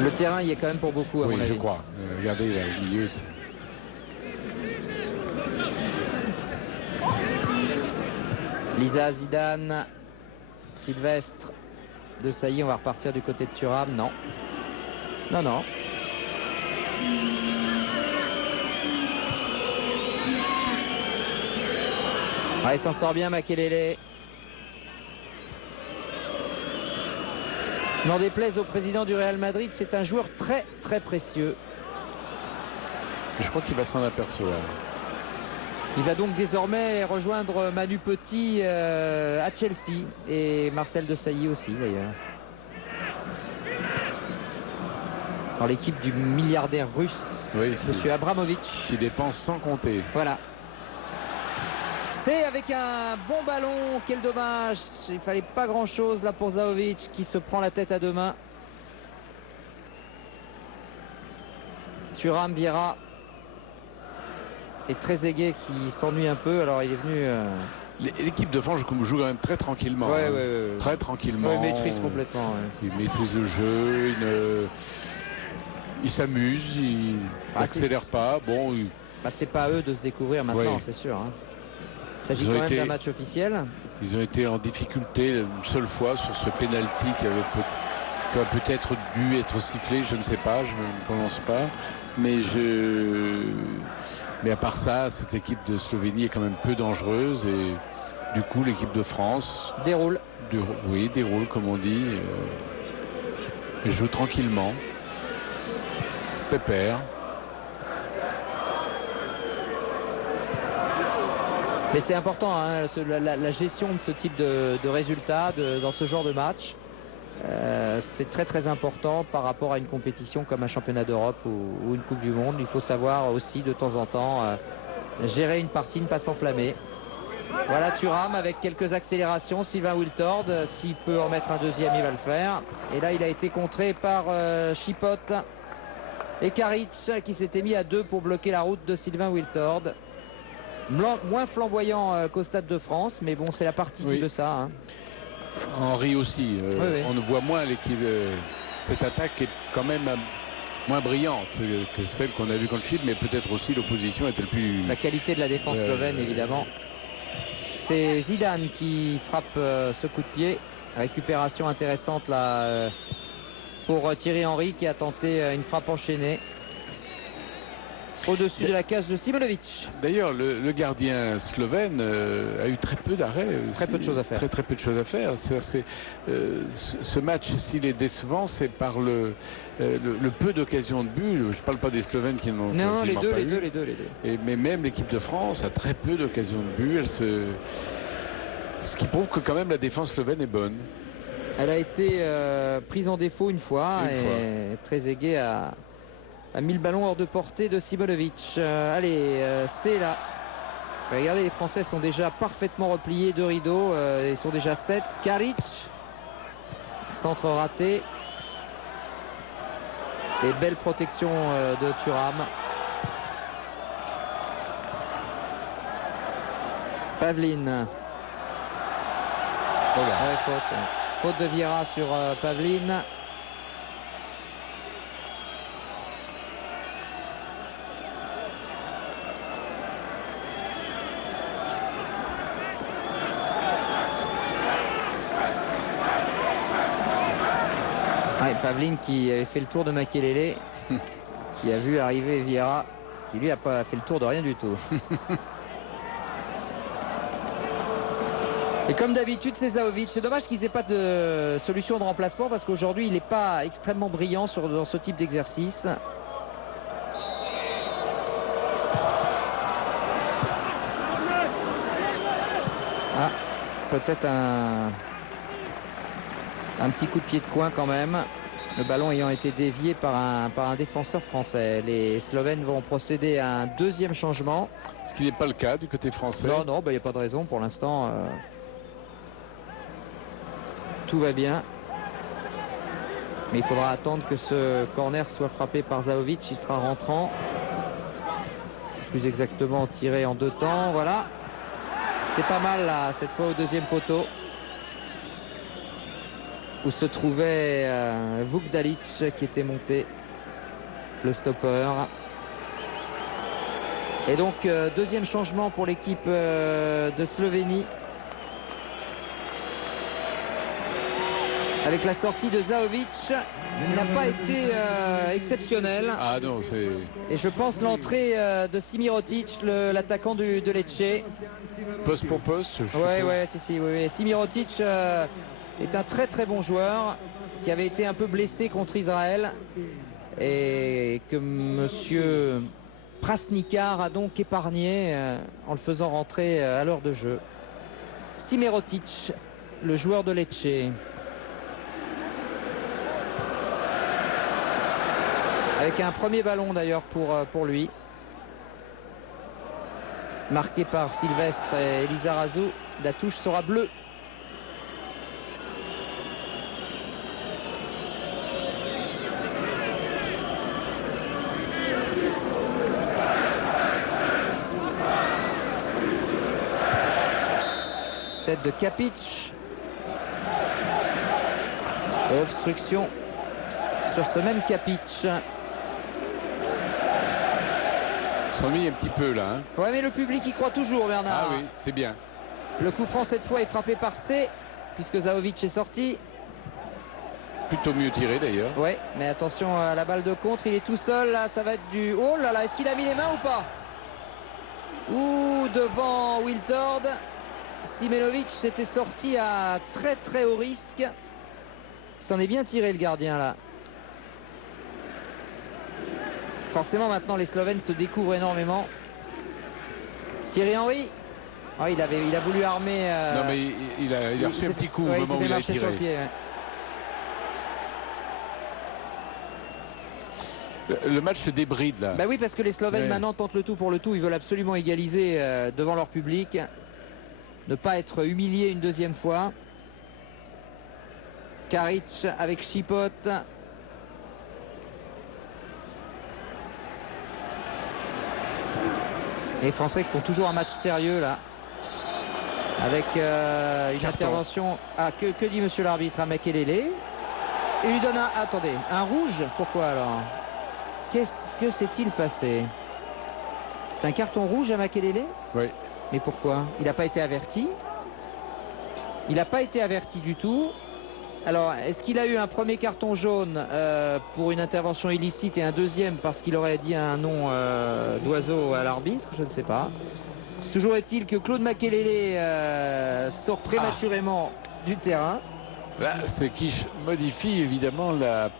Le terrain y est quand même pour beaucoup, à mon Oui, avis. je crois. Regardez, là, au milieu. Lisa, Zidane, Sylvestre, De Sailly. On va repartir du côté de Thuram. Non. Non, non. Ah, il s'en sort bien, Makelele. N'en déplaise au président du Real Madrid, c'est un joueur très très précieux. Je crois qu'il va s'en apercevoir. Il va donc désormais rejoindre Manu Petit à Chelsea et Marcel Desailly aussi d'ailleurs. Dans l'équipe du milliardaire russe, oui, Monsieur Abramovich. Qui dépense sans compter. Voilà. C'est avec un bon ballon, quel dommage. Il fallait pas grand chose là pour Zahovic qui se prend la tête à deux mains. Thuram, Vieira et Trezeguet qui s'ennuie un peu. Alors il est venu... L'équipe de France joue quand même très tranquillement. Ouais, hein. ouais. Très tranquillement. Il maîtrise complètement. Ouais. Il maîtrise le jeu, il s'amuse, il n'accélère pas. Bon, c'est pas à eux de se découvrir maintenant, c'est sûr. Hein. Il s'agit quand même d'un match officiel. Ils ont été en difficulté une seule fois sur ce penalty qui a peut-être dû être sifflé, je ne sais pas, je ne prononce pas. Mais à part ça, cette équipe de Slovénie est quand même peu dangereuse et du coup l'équipe de France déroule. Déroule comme on dit et joue tranquillement. Pépère. Mais c'est important, hein, la gestion de ce type de résultats dans ce genre de match. C'est très très important par rapport à une compétition comme un championnat d'Europe ou une Coupe du Monde. Il faut savoir aussi de temps en temps gérer une partie, ne pas s'enflammer. Voilà Thuram avec quelques accélérations. Sylvain Wiltord, s'il peut en mettre un deuxième, il va le faire. Et là, il a été contré par Chipote et Karic qui s'était mis à deux pour bloquer la route de Sylvain Wiltord. Moins flamboyant qu'au Stade de France, mais bon, c'est la partie qui de ça. Hein. Henry aussi. On ne voit moins l'équipe. Cette attaque est quand même moins brillante que celle qu'on a vue contre Chypre, mais peut-être aussi l'opposition était le plus. La qualité de la défense slovène, évidemment. C'est Zidane qui frappe ce coup de pied. Récupération intéressante là pour Thierry Henry qui a tenté une frappe enchaînée au-dessus de la cage de Simonovic. D'ailleurs, le gardien slovène a eu très peu d'arrêts. Très peu de choses à faire. Très peu de choses à faire. Ce match, s'il est décevant, c'est par le peu d'occasions de but. Je ne parle pas des Slovènes qui n'ont quasiment pas eu. Les deux. Mais même l'équipe de France a très peu d'occasions de but. Ce qui prouve que quand même la défense slovène est bonne. Elle a été prise en défaut une fois. Trezeguet a mis le ballon hors de portée de Simonovic. C'est là. Regardez, les Français sont déjà parfaitement repliés de rideau. Ils sont déjà 7. Karic. Centre raté. Et belle protection de Thuram. Pavlin. Faute de Vieira sur Pavlin. Pavlin qui avait fait le tour de Makelele, qui a vu arriver Vieira, qui lui a pas fait le tour de rien du tout. Et comme d'habitude, c'est Zahovic. C'est dommage qu'ils n'aient pas de solution de remplacement parce qu'aujourd'hui, il n'est pas extrêmement brillant dans ce type d'exercice. Peut-être un petit coup de pied de coin quand même. Le ballon ayant été dévié par un défenseur français. Les Slovènes vont procéder à un deuxième changement. Ce qui n'est pas le cas du côté français. Non, il n'y a pas de raison pour l'instant. Tout va bien. Mais il faudra attendre que ce corner soit frappé par Zahovic. Il sera rentrant. Plus exactement tiré en deux temps. Voilà. C'était pas mal là, cette fois au deuxième poteau. où se trouvait Vuk Dalic qui était monté, le stopper. Et donc deuxième changement pour l'équipe de Slovénie, avec la sortie de Zahovic qui n'a pas été exceptionnelle. Ah non, et je pense l'entrée de Simirotic, l'attaquant de Lecce. Poste pour poste. Oui. Simirotic est un très très bon joueur qui avait été un peu blessé contre Israël et que monsieur Prasnikar a donc épargné en le faisant rentrer à l'heure de jeu. Simirotic, le joueur de Lecce. Avec un premier ballon d'ailleurs pour lui. Marqué par Sylvestre et Lizarazu. La touche sera bleue. Tête de Kapic. Et obstruction sur ce même Kapic. S'ennuie un petit peu là. Ouais, mais le public y croit toujours, Bernard. Ah oui, c'est bien. Le coup franc cette fois est frappé par C, puisque Zahovic est sorti. Plutôt mieux tiré d'ailleurs. Ouais, mais attention à la balle de contre, il est tout seul là, ça va être du... Oh là là, est-ce qu'il a mis les mains ou pas? Ouh, devant Wiltord. Simenovic s'était sorti à très très haut risque. Il s'en est bien tiré le gardien là. Forcément maintenant les Slovènes se découvrent énormément. Thierry Henry. Oh, il a voulu armer. Non mais il a reçu un petit coup au moment où il a tiré. Sur le pied, Le match se débride là. Bah oui, parce que les Slovènes maintenant tentent le tout pour le tout. Ils veulent absolument égaliser devant leur public. Ne pas être humiliés une deuxième fois. Karic avec Chipot. Les Français qui font toujours un match sérieux là. Avec une intervention. Ah, que dit monsieur l'arbitre à Makelele? Il lui donne un... Attendez, un rouge? Pourquoi alors? Qu'est-ce que s'est-il passé? C'est un carton rouge à Makelele? Oui. Mais pourquoi? Il n'a pas été averti? Il n'a pas été averti du tout. Alors, est-ce qu'il a eu un premier carton jaune pour une intervention illicite et un deuxième parce qu'il aurait dit un nom d'oiseau à l'arbitre? Je ne sais pas. Toujours est-il que Claude Makelele sort prématurément du terrain. Là, ce qui modifie évidemment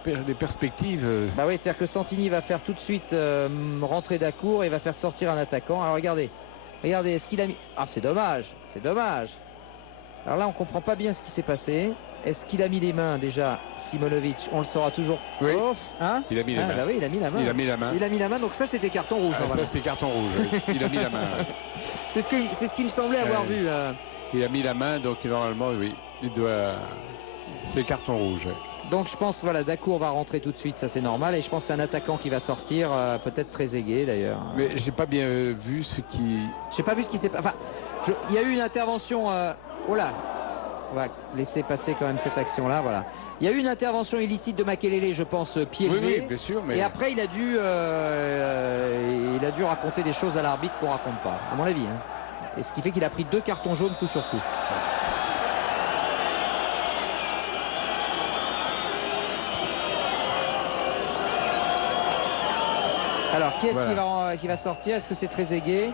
les perspectives. Bah oui, c'est-à-dire que Santini va faire tout de suite rentrer Dacour et va faire sortir un attaquant. Alors regardez, est-ce qu'il a mis... Ah, c'est dommage. Alors là, on comprend pas bien ce qui s'est passé. Est-ce qu'il a mis les mains déjà, Simonovic? On le saura toujours. Oui. Hein, il a mis les mains. Bah oui, il a mis la main. Il a mis la main. Donc ça, c'était carton rouge. Ça, c'était carton rouge. Oui. Il a mis la main. C'est ce qui me semblait avoir vu. Il a mis la main, donc normalement, oui, il doit. C'est carton rouge. Donc je pense, voilà, Dacour va rentrer tout de suite, ça c'est normal. Et je pense que c'est un attaquant qui va sortir, peut-être très aigué d'ailleurs. Mais j'ai pas bien vu ce qui. J'ai pas vu ce qui s'est passé. Enfin, il y a eu une intervention. Oh là. On va laisser passer quand même cette action-là, voilà. Il y a eu une intervention illicite de Makelele, je pense, pied levé. Oui, bien sûr. Mais... Et après, il a dû raconter des choses à l'arbitre qu'on raconte pas, à mon avis. Hein. Et ce qui fait qu'il a pris 2 cartons jaunes coup sur coup. Alors, qui est-ce qui va sortir? Est-ce que c'est Trezeguet?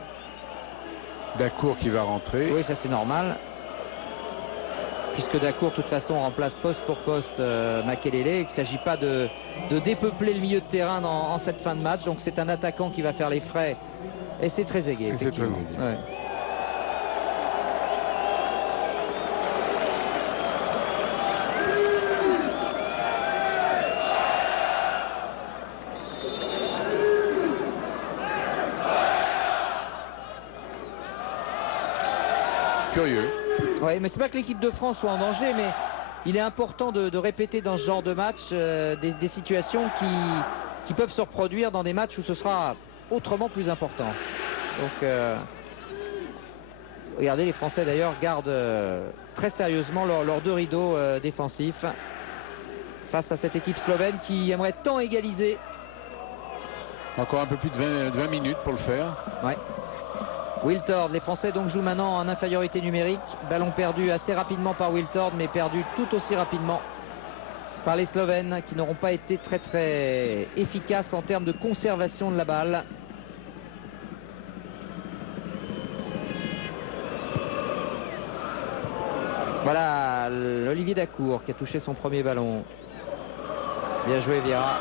Dacour qui va rentrer. Oui, ça c'est normal. Puisque Dacour, de toute façon, remplace poste pour poste Makelele, et qu'il ne s'agit pas de dépeupler le milieu de terrain en cette fin de match. Donc c'est un attaquant qui va faire les frais. Et c'est Trezeguet, effectivement. Ouais. Curieux. Oui, mais c'est pas que l'équipe de France soit en danger, mais il est important de répéter dans ce genre de match des situations qui peuvent se reproduire dans des matchs où ce sera autrement plus important. Donc, regardez, les Français d'ailleurs gardent très sérieusement leurs 2 rideaux défensifs. face à cette équipe slovène qui aimerait tant égaliser. Encore un peu plus de 20 minutes pour le faire. Ouais. Wiltord, les Français donc jouent maintenant en infériorité numérique. Ballon perdu assez rapidement par Wiltord, mais perdu tout aussi rapidement par les Slovènes qui n'auront pas été très très efficaces en termes de conservation de la balle. Voilà Olivier Dacour qui a touché son premier ballon. Bien joué Vieira.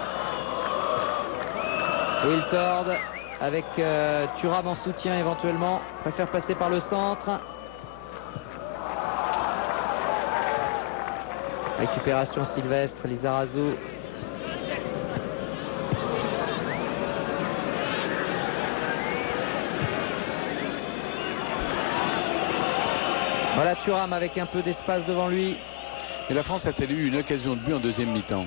Wiltord avec Thuram en soutien éventuellement. Préfère passer par le centre. Récupération Sylvestre, Lizarazu. Voilà Thuram avec un peu d'espace devant lui. Et la France a-t-elle eu une occasion de but en deuxième mi-temps?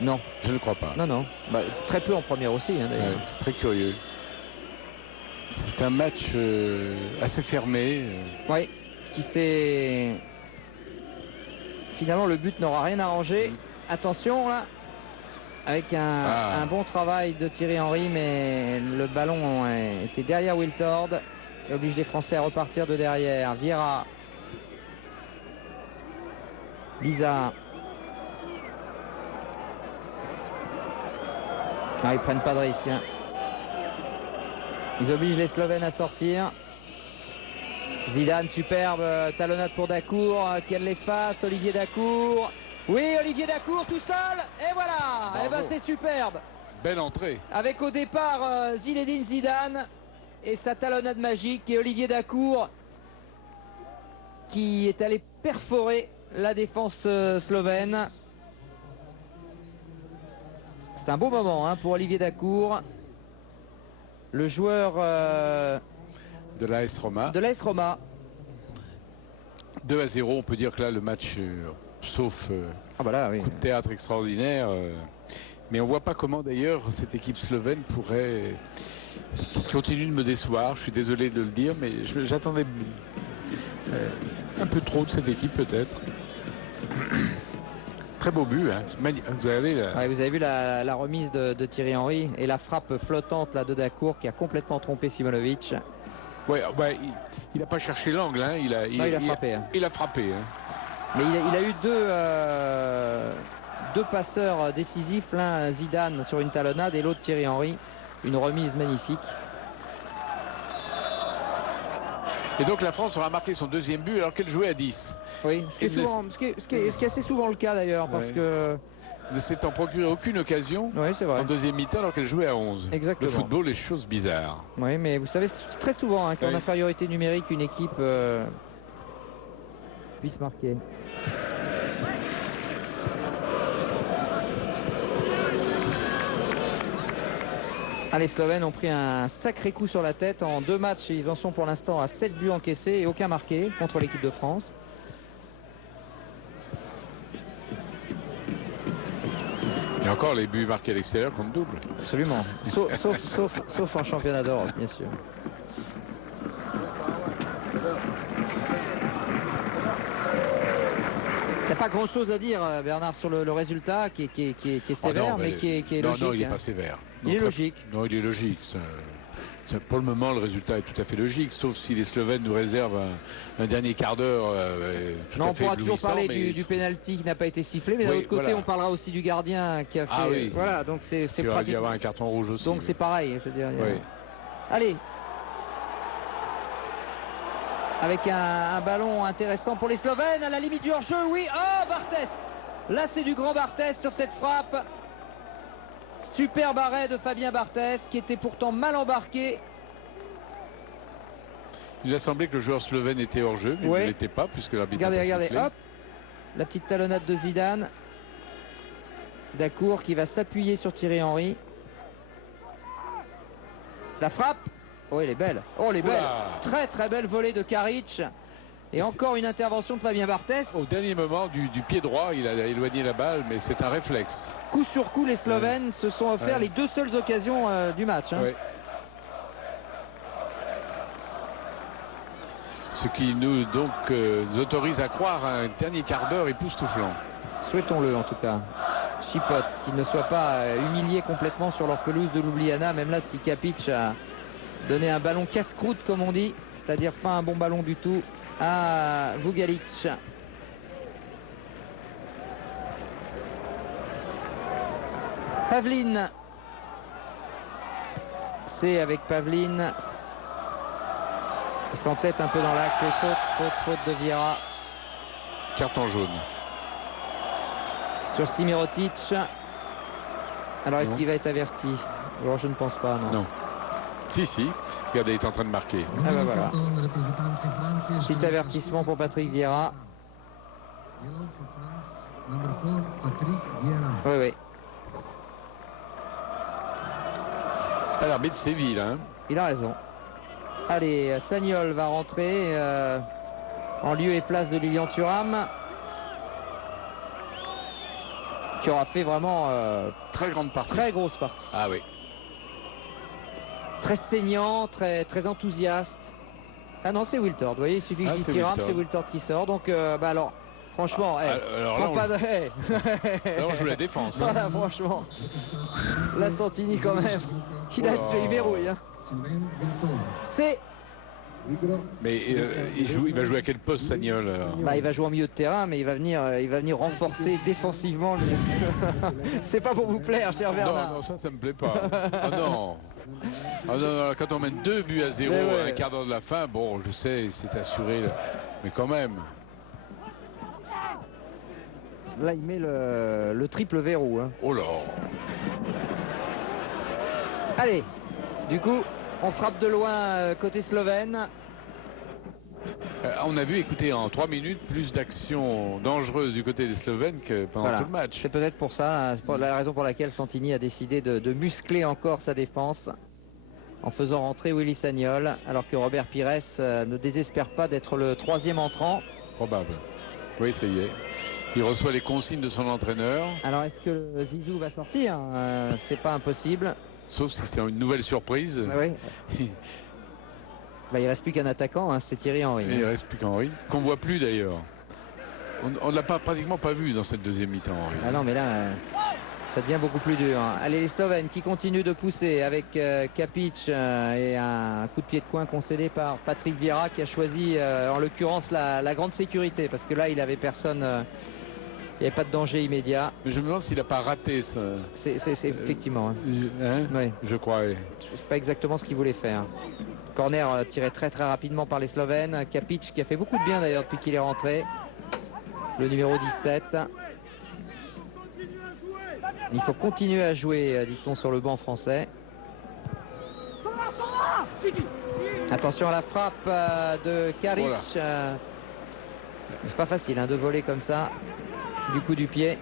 Non. Je ne crois pas. Non, non. Bah, très peu en première aussi. Hein, d'ailleurs. Ouais, c'est très curieux. C'est un match assez fermé. Oui, qui s'est... Finalement, le but n'aura rien arrangé. Attention, là. Avec un bon travail de Thierry Henry, mais le ballon était derrière Wiltord. Et oblige les Français à repartir de derrière. Vieira. Lisa. Ah, ils prennent pas de risque. Hein. Ils obligent les Slovènes à sortir. Zidane, superbe talonnade pour Dacour. Quel l'espace, Olivier Dacour. Oui, Olivier Dacour tout seul. Et voilà. Et ben c'est superbe. Belle entrée. Avec au départ Zinedine Zidane et sa talonnade magique. Et Olivier Dacour qui est allé perforer la défense slovène. C'est un beau moment hein, pour Olivier Dacour. Le joueur de l'AS Roma. De l'AS Roma. 2-0, on peut dire que là le match, sauf oui. coup de théâtre extraordinaire, mais on voit pas comment d'ailleurs cette équipe slovène pourrait continuer de me décevoir. Je suis désolé de le dire, mais j'attendais un peu trop de cette équipe peut-être. Très beau but, hein. Vous avez vu la remise de Thierry Henry et la frappe flottante là, de Dacour qui a complètement trompé Simonovic. Ouais, il n'a pas cherché l'angle, hein. Il a frappé. Il a frappé. Hein. Mais il a eu deux passeurs décisifs, l'un Zidane sur une talonnade et l'autre Thierry Henry. Une remise magnifique. Et donc la France aura marqué son deuxième but alors qu'elle jouait à 10. Oui, ce qui est assez souvent le cas d'ailleurs, parce que... Ne s'étant procuré aucune occasion en deuxième mi-temps alors qu'elle jouait à 11. Exactement. Le football est chose bizarre. Oui, mais vous savez, c'est très souvent qu'en infériorité numérique, une équipe puisse marquer. Les Slovènes ont pris un sacré coup sur la tête. En 2 matchs, ils en sont pour l'instant à 7 buts encaissés et aucun marqué contre l'équipe de France. Et encore les buts marqués à l'extérieur comptent double. Absolument. Sauf en championnat d'Europe, bien sûr. Il n'y a pas grand chose à dire, Bernard, sur le résultat qui est sévère, mais qui est logique. Non, il n'est pas sévère. Il est logique. Non, il est logique. Pour le moment, le résultat est tout à fait logique, sauf si les Slovènes nous réservent un dernier quart d'heure. On pourra toujours parler du pénalty qui n'a pas été sifflé, mais d'un autre côté, on parlera aussi du gardien qui a fait. Ah oui. Voilà, donc c'est pratique. Il aurait dû avoir un carton rouge aussi. Donc c'est pareil, je veux dire. Oui. Allez. Avec un ballon intéressant pour les Slovènes à la limite du hors-jeu, oui. Oh, Barthès. Là, c'est du grand Barthès sur cette frappe. Superbe arrêt de Fabien Barthès qui était pourtant mal embarqué. Il a semblé que le joueur slovène était hors jeu, mais il ne l'était pas puisque l'arbitre. Regardez, hop, la petite talonnade de Zidane. Dacour qui va s'appuyer sur Thierry Henry. La frappe. Oh, elle est belle. Oh, elle est belle. Très très belle volée de Karic. Et encore une intervention de Fabien Barthès. Au dernier moment du pied droit, il a éloigné la balle, mais c'est un réflexe. Coup sur coup, les Slovènes se sont offerts les 2 seules occasions du match. Hein. Ce qui nous autorise à croire à un dernier quart d'heure époustouflant. Souhaitons-le en tout cas. chipotent, qu'ils ne soient pas humiliés complètement sur leur pelouse de Ljubljana. Même là, si Kapic a donné un ballon casse-croûte, comme on dit, c'est-à-dire pas un bon ballon du tout, à Vugalic. Pavlin. C'est avec Pavlin. Il s'entête un peu dans l'axe. Faute de Vieira. Carton jaune. Sur Simirotic. Alors est-ce qu'il va être averti? Alors je ne pense pas, non. Non. Si. Regardez, il est en train de marquer. Ah ben voilà. Petit avertissement pour Patrick Vieira. Oui. Ah, l'arbitre séville, hein. Il a raison. Allez, Sagnol va rentrer en lieu et place de Lilian Thuram, qui aura fait vraiment très grande partie. Très grosse partie. Ah oui. Très saignant, très enthousiaste. Ah non, c'est Wiltord. Vous voyez, il suffit que je dise Thuram, c'est Wiltord qui sort. Donc, alors, franchement, alors là, on joue la défense. Voilà, hein. Franchement, la Santini quand même. Il verrouille. Hein. C'est. Mais il va jouer à quel poste, Sagnol? Il va jouer en milieu de terrain, mais il va venir renforcer défensivement. C'est pas pour vous plaire, cher Bernard. Non, ça me plaît pas. Non, quand on mène 2 buts à 0 à un quart d'heure de la fin, bon, je sais, c'est assuré, mais quand même. Là, il met le triple verrou. Hein. Oh là. Allez, du coup, on frappe de loin côté slovène. On a vu, écoutez, en 3 minutes, plus d'actions dangereuses du côté des Slovènes que pendant tout le match. C'est peut-être pour ça, la raison pour laquelle Santini a décidé de muscler encore sa défense en faisant rentrer Willy Sagnol, alors que Robert Pires ne désespère pas d'être le 3e entrant. Probable. Oui, ça y est. Il reçoit les consignes de son entraîneur. Alors, est-ce que le Zizou va sortir? C'est pas impossible. Sauf si c'est une nouvelle surprise. Oui. Il reste plus qu'un attaquant, hein, c'est Thierry Henry. Il reste plus qu'Henry, qu'on voit plus d'ailleurs. On ne l'a pratiquement pas vu dans cette deuxième mi-temps, Henry. Ah non, mais là, ça devient beaucoup plus dur. Hein. Allez, les Slovènes qui continuent de pousser avec Kapic et un coup de pied de coin concédé par Patrick Vieira, qui a choisi en l'occurrence la grande sécurité, parce que là, il avait personne. Il n'y avait pas de danger immédiat. Mais je me demande s'il n'a pas raté ça. C'est effectivement. Oui. Je crois. Je ne sais pas exactement ce qu'il voulait faire. Corner tiré très rapidement par les Slovènes. Kapic qui a fait beaucoup de bien d'ailleurs depuis qu'il est rentré. Le numéro 17. Il faut continuer à jouer, dit-on sur le banc français. Attention à la frappe de Karic. C'est pas facile de voler comme ça. Du coup du pied.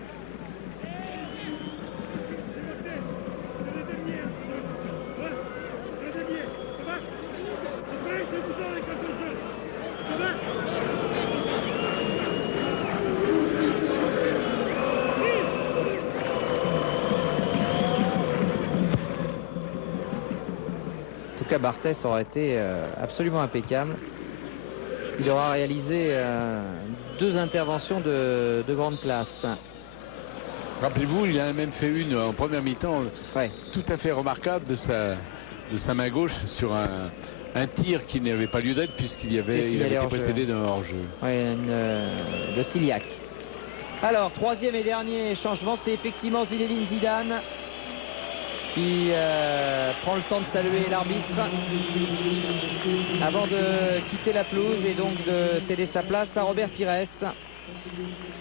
En tout cas, Barthès aura été absolument impeccable. Il aura réalisé 2 interventions de grande classe. Rappelez-vous, il en a même fait une en première mi-temps, tout à fait remarquable de sa main gauche sur un tir qui n'avait pas lieu d'être puisqu'il avait été précédé d'un hors-jeu. Oui, de Ciliac. Alors, 3e et dernier changement, c'est effectivement Zinedine Zidane qui prend le temps de saluer l'arbitre avant de quitter la pelouse et donc de céder sa place à Robert Pires.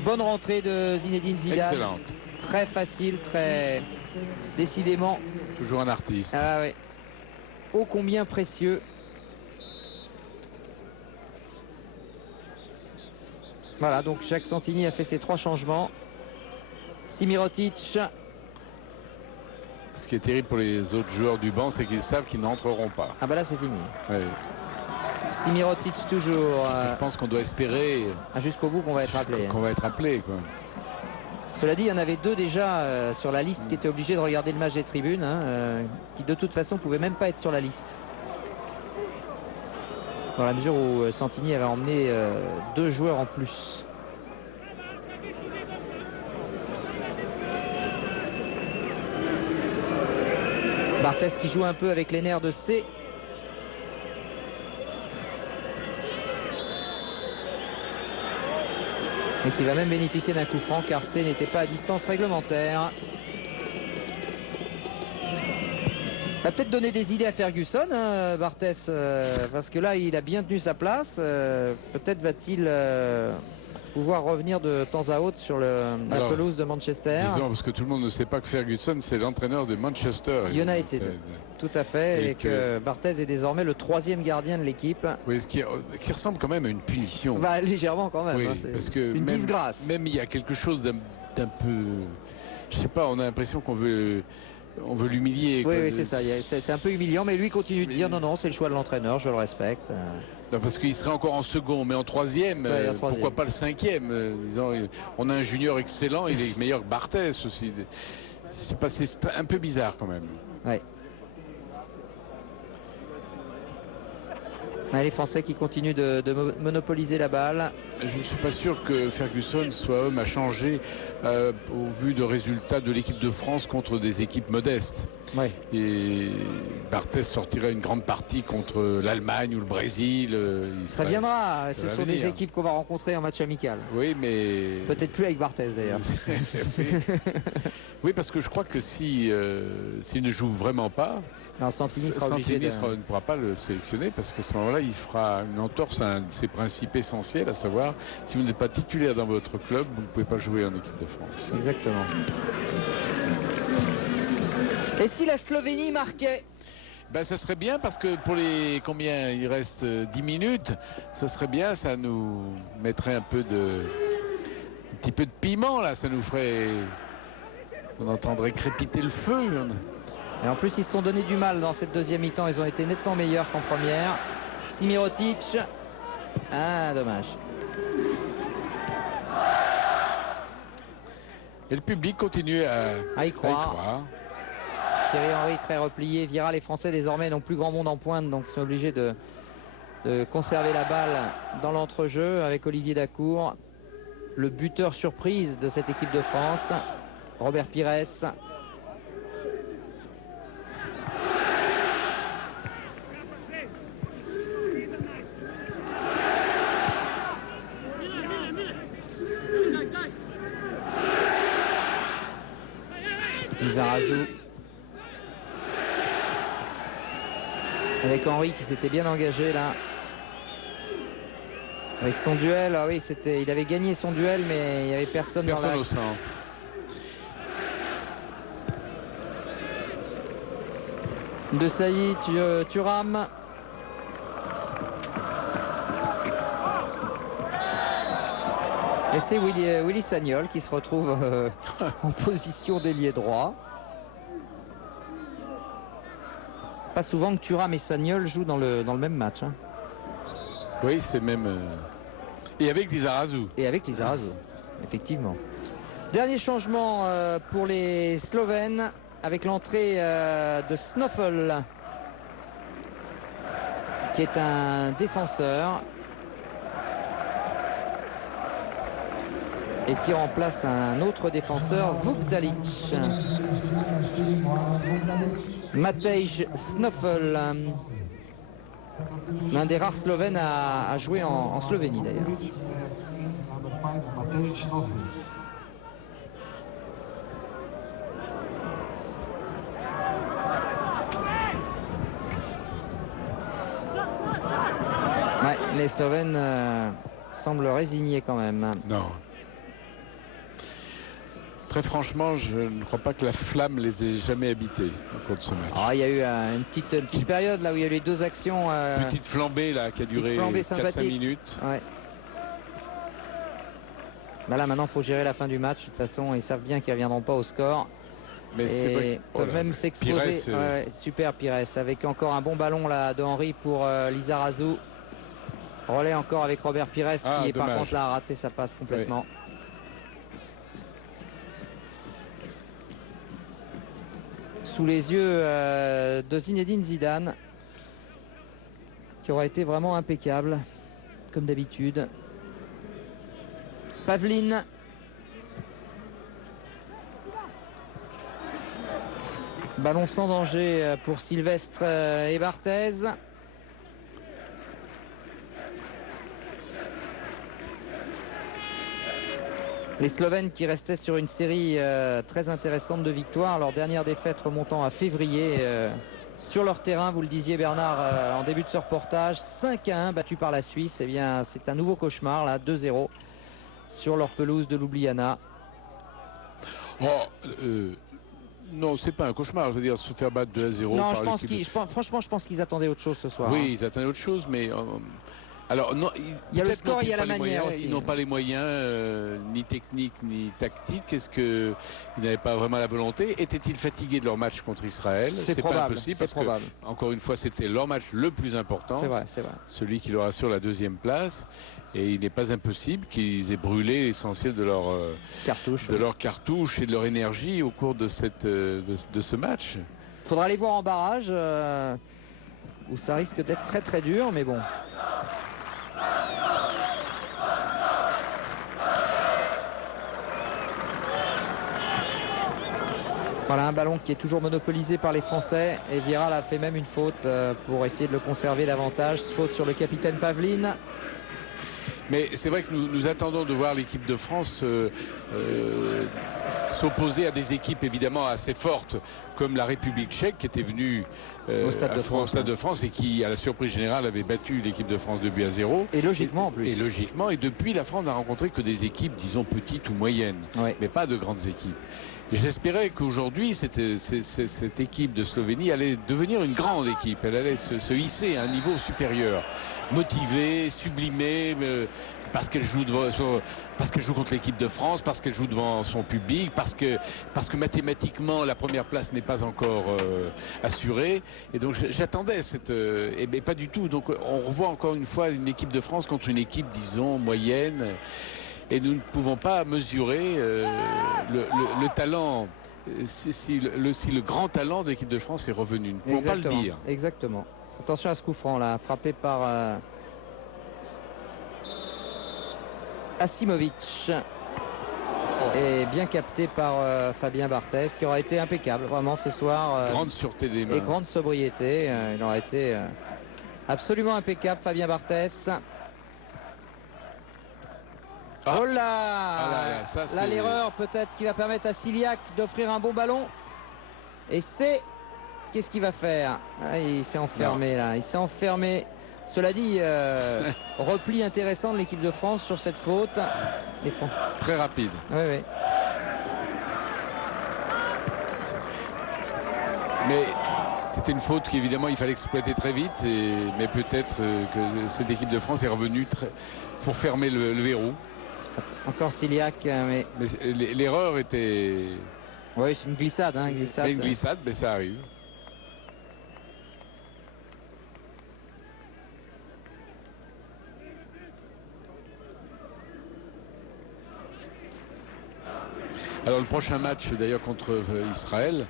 Bonne rentrée de Zinedine Zidane. Excellente. Très facile, très décidément. Toujours un artiste. Ah oui. Ô combien précieux. Voilà, donc Jacques Santini a fait ses 3 changements. Simirotic. Ce qui est terrible pour les autres joueurs du banc, c'est qu'ils savent qu'ils n'entreront pas. Ah bah là c'est fini. Oui. Simirotic toujours. Parce que je pense qu'on doit espérer jusqu'au bout qu'on va être appelé. Qu'on va être appelé, quoi. Cela dit, il y en avait 2 déjà sur la liste qui étaient obligés de regarder le match des tribunes, qui de toute façon ne pouvaient même pas être sur la liste. Dans la mesure où Santini avait emmené 2 joueurs en plus. Barthez qui joue un peu avec les nerfs de C. Et qui va même bénéficier d'un coup franc car C n'était pas à distance réglementaire. Va peut-être donner des idées à Ferguson, hein, Barthez, parce que là il a bien tenu sa place. Peut-être va-t-il pouvoir revenir de temps à autre sur la pelouse de Manchester. Disons, parce que tout le monde ne sait pas que Ferguson c'est l'entraîneur de Manchester United. Tout à fait, et que Barthez est désormais le 3e gardien de l'équipe. Oui, ce qui ressemble quand même à une punition. Bah, légèrement quand même. Oui, hein, parce que une disgrâce. Même il y a quelque chose d'un peu, je sais pas, on a l'impression qu'on veut l'humilier. Oui, c'est ça. C'est un peu humiliant, mais lui continue de dire non, c'est le choix de l'entraîneur, je le respecte. Non, parce qu'il serait encore en second, mais en troisième, pourquoi pas le 5e disons, on a un junior excellent, il est meilleur que Barthez aussi. C'est un peu bizarre quand même. Ouais. Les Français qui continuent de monopoliser la balle. Je ne suis pas sûr que Ferguson soit homme à changer au vu de résultats de l'équipe de France contre des équipes modestes. Ouais. Et Barthez sortirait une grande partie contre l'Allemagne ou le Brésil. Ça viendra, ce sont des équipes qu'on va rencontrer en match amical. Oui, mais... Peut-être plus avec Barthez d'ailleurs. Oui, parce que je crois que s'il ne joue vraiment pas, Santini ne pourra pas le sélectionner parce qu'à ce moment-là, il fera une entorse à un de ses principes essentiels, à savoir, si vous n'êtes pas titulaire dans votre club, vous ne pouvez pas jouer en équipe de France. Exactement. Et si la Slovénie marquait? Ben, ça serait bien parce que pour les combien il reste 10 minutes, ça serait bien, ça nous mettrait un petit peu de piment là, ça nous ferait, on entendrait crépiter le feu. Et en plus ils se sont donné du mal dans cette deuxième mi-temps, ils ont été nettement meilleurs qu'en première. Simirotic, dommage. Et le public continue à y croire. Thierry Henry très replié. Vira, les Français désormais n'ont plus grand monde en pointe, donc sont obligés de conserver la balle dans l'entrejeu avec Olivier Dacour, le buteur surprise de cette équipe de France, Robert Pires. Lizarazu avec Henry qui s'était bien engagé là avec son duel. Ah oui, il avait gagné son duel, mais il n'y avait personne dans l'axe. Au centre. De Sailly, Thuram. Et c'est Willy Sagnol qui se retrouve en position d'ailier droit. Pas souvent que Thuram et Sagnol jouent dans le même match. Hein. Oui, c'est même... Et avec Lizarazu. Et avec Lizarazu, effectivement. Dernier changement pour les Slovènes avec l'entrée de Snoffel, qui est un défenseur. Et qui remplace un autre défenseur, Vukdalic. Matej Snoffel, l'un des rares Slovènes à jouer en Slovénie d'ailleurs. Ouais, les Slovènes semblent résignés quand même. Non. Très franchement, je ne crois pas que la flamme les ait jamais habités au cours de ce match. Il y a eu une petite période là où il y a eu les deux actions. Petite flambée là qui a duré 4-5 minutes. Ouais. Là maintenant, il faut gérer la fin du match. De toute façon, ils savent bien qu'ils ne reviendront pas au score. Mais ils peuvent même s'exposer. Super Pires, avec encore un bon ballon là de Henry pour Lizarazu. Relais encore avec Robert Pires qui par contre là a raté sa passe complètement. Ouais. Sous les yeux de Zinedine Zidane, qui aura été vraiment impeccable comme d'habitude. Pavlin, Ballon sans danger pour Sylvestre et Barthez. Les Slovènes qui restaient sur une série très intéressante de victoires, leur dernière défaite remontant à février sur leur terrain, vous le disiez Bernard en début de ce reportage, 5-1 battu par la Suisse. Eh bien c'est un nouveau cauchemar là, 2-0 sur leur pelouse de Ljubljana. Non, c'est pas un cauchemar, je veux dire, se faire battre 2-0 non, par franchement je pense qu'ils attendaient autre chose ce soir. Oui, ils attendaient autre chose, mais alors non, il y a le score, il y a la manière aussi. Ils n'ont pas les moyens, ni techniques ni tactiques. Est-ce qu'ils n'avaient pas vraiment la volonté? Étaient-ils fatigués de leur match contre Israël? C'est pas impossible parce que, encore une fois, c'était leur match le plus important. C'est vrai. Celui qui leur assure la deuxième place. Et il n'est pas impossible qu'ils aient brûlé l'essentiel de leur cartouche et de leur énergie au cours de ce match. Il faudra aller voir en barrage où ça risque d'être très très dur, mais bon. Voilà un ballon qui est toujours monopolisé par les Français et Viral a fait même une faute pour essayer de le conserver davantage. Faute sur le capitaine Pavlin. Mais c'est vrai que nous attendons de voir l'équipe de France s'opposer à des équipes évidemment assez fortes comme la République tchèque qui était venue au Stade de France et qui à la surprise générale avait battu l'équipe de France 2-0. Et logiquement en plus. Et logiquement, et depuis la France n'a rencontré que des équipes disons petites ou moyennes, mais pas de grandes équipes. Et j'espérais qu'aujourd'hui cette équipe de Slovénie allait devenir une grande équipe, elle allait se hisser à un niveau supérieur, motivée, sublimée, parce qu'elle joue contre l'équipe de France, parce qu'elle joue devant son public, parce que mathématiquement la première place n'est pas encore assurée. Et donc j'attendais mais pas du tout. Donc on revoit encore une fois une équipe de France contre une équipe disons moyenne. Et nous ne pouvons pas mesurer le talent, si le grand talent de l'équipe de France est revenu. Nous ne pouvons pas le dire. Exactement. Attention à ce coup franc là, frappé par Asimovic. Et bien capté par Fabien Barthez, qui aura été impeccable vraiment ce soir. Grande sûreté des mains. Et grande sobriété. Il aura été absolument impeccable, Fabien Barthez. Oh là, là l'erreur peut-être qui va permettre à Ciliac d'offrir un bon ballon. Et qu'est-ce qu'il va faire? Il s'est enfermé là, il s'est enfermé. Cela dit, repli intéressant de l'équipe de France sur cette faute. Très rapide. Oui. Mais c'était une faute qu'évidemment il fallait exploiter très vite. Mais peut-être que cette équipe de France est revenue pour fermer le verrou. Encore Ciliac, mais l'erreur était... Oui, c'est une glissade. Une glissade, mais ça arrive. Alors le prochain match d'ailleurs contre Israël.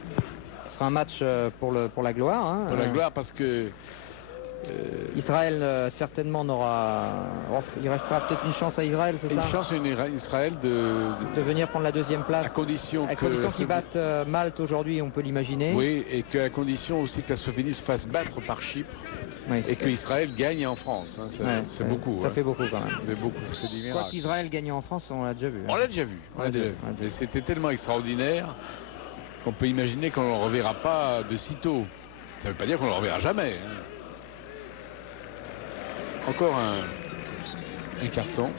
Ce sera un match pour la gloire. Pour la gloire parce que... Israël certainement n'aura... il restera peut-être une chance à Israël, c'est ça? Une chance à Israël de venir prendre la deuxième place. À condition qu'ils battent Malte aujourd'hui, on peut l'imaginer. Oui, et qu'à condition aussi que la Slovénie se fasse battre par Chypre. Oui, et qu'Israël gagne en France. C'est beaucoup. Ça fait beaucoup quand même. Ça fait beaucoup. Quoi qu'Israël gagne en France, on l'a déjà vu. On l'a déjà vu. Et c'était tellement extraordinaire qu'on peut imaginer qu'on ne le reverra pas de sitôt. Ça ne veut pas dire qu'on ne le reverra jamais. Encore un carton.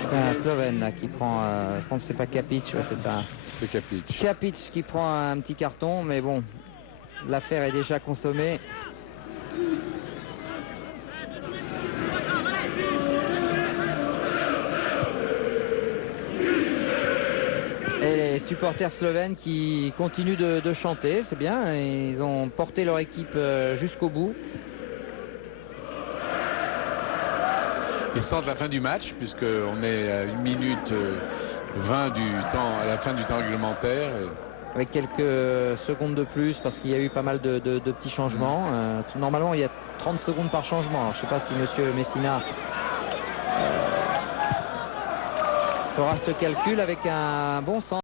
C'est un Slovène là, qui prend, je pense que c'est pas Kapic, c'est ça. C'est Kapic. Kapic qui prend un petit carton, mais bon, l'affaire est déjà consommée. Et les supporters slovènes qui continuent de chanter, c'est bien, ils ont porté leur équipe jusqu'au bout. Ils sentent la fin du match, puisqu'on est à 1 minute 20 à la fin du temps réglementaire. Avec quelques secondes de plus, parce qu'il y a eu pas mal de petits changements. Normalement, il y a 30 secondes par changement. Alors, je ne sais pas si monsieur Messina fera ce calcul avec un bon sens.